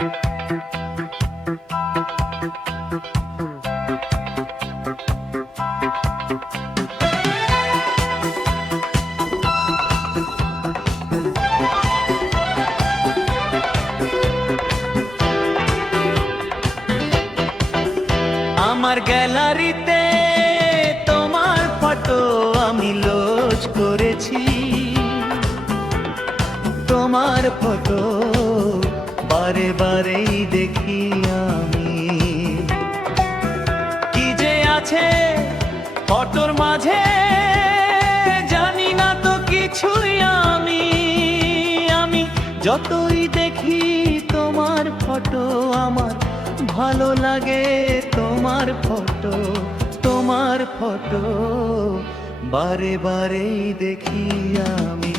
আমার গ্যালারিতে তোমার ফটো আমি লোড করেছি, তোমার ফটো বারে বারেই দেখি আমি। কি যে আছে ফটোর মাঝে জানি না তো কিছুই আমি। আমি যতই দেখি তোমার ফটো আমার ভালো লাগে তোমার ফটো, তোমার ফটো বারে বারেই দেখি আমি।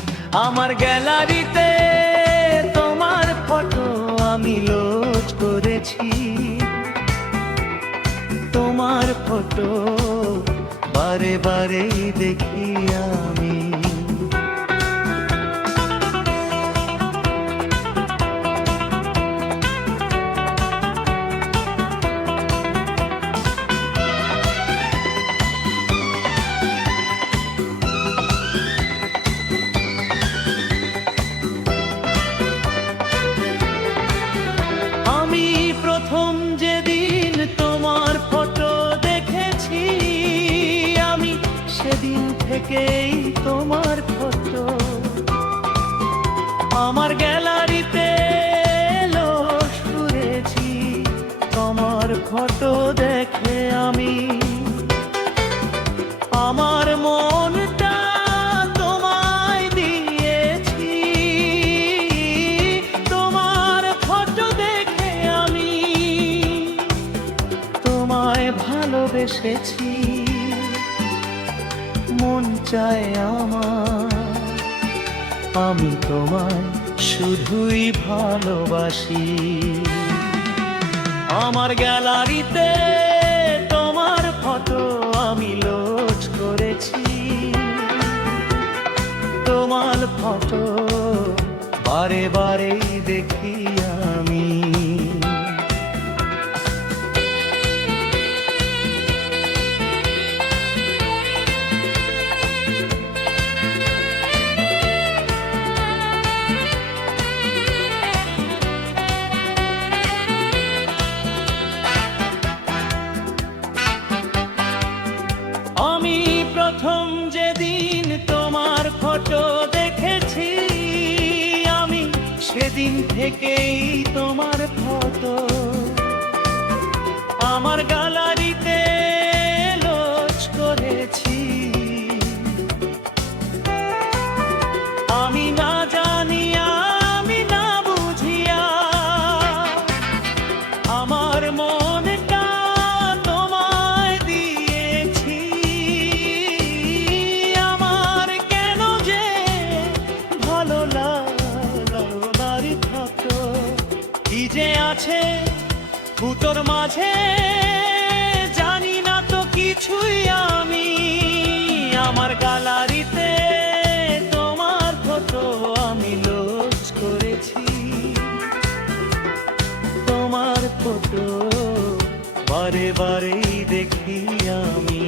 আমার গ্যালারিতে তোমার ফটো আমি লোড করেছি, তোমার ফটো বারে বারেই দেখি আমি। প্রথম যেদিন তোমার ফটো দেখেছি আমি, সেদিন থেকেই তোমার ফটো আমার গ্যালারিতে লোড করেছি। তোমার ফটো দেখে আমি আমার মনটা তোমায় দিয়েছি। তোমার ফটো দেখে আমি তোমায় ভালোবেসেছি। মন চায় আমার আমি তোমায় শুধুই ভালোবাসি। আমার গ্যালারিতে তোমার ফটো আমি লোড করেছি, তোমার ফটো বারে বারে দেখি আমি। আমি প্রথম যেদিন তোমার ফটো দেখেছি আমি, সেদিন থেকেই তোমার ফটো আমার গ্যালারিতে লোড করেছি। আমি না জানিয়া আমি না বুঝিয়া আমার মনটা তোমায় দিয়েছি। আমার কেন যে ভালো লাগলো বাড়ি ফটো, কি যে আছে ফুটোর মাঝে জানি না তো কিছুই আমি। আমার গ্যালারিতে তোমার ফটো আমি লোড করেছি, তোমার ফটো বারে বারেই দেখি আমি।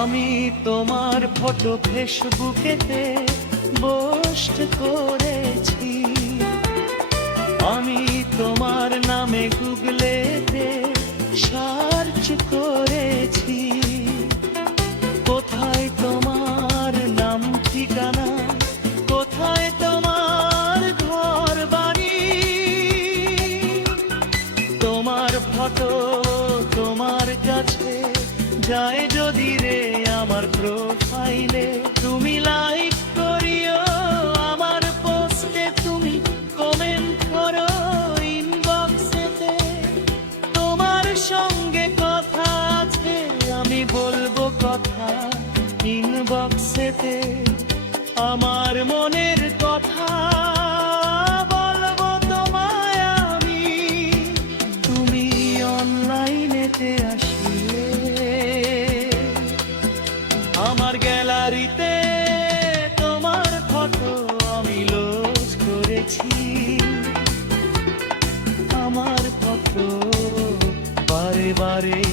আমি তোমার ফটো ফেসবুকেতে পোস্ট করেছি, আমি তোমার নামে গুগলেতে সার্চ করেছি। কোথায় তোমার নাম ঠিকানা, কোথায় তোমার ঘর বাড়ি, তোমার ফটো তোমার কাছে যায় যদি রে আমার প্রোফাইলে। তুমি লাইক করিও আমার পোস্টে, তুমি কমেন্ট করো ইনবক্সেতে। তোমার সঙ্গে কথা আছে আমি বলবো কথা ইনবক্সেতে। আমার মনের কথা বারে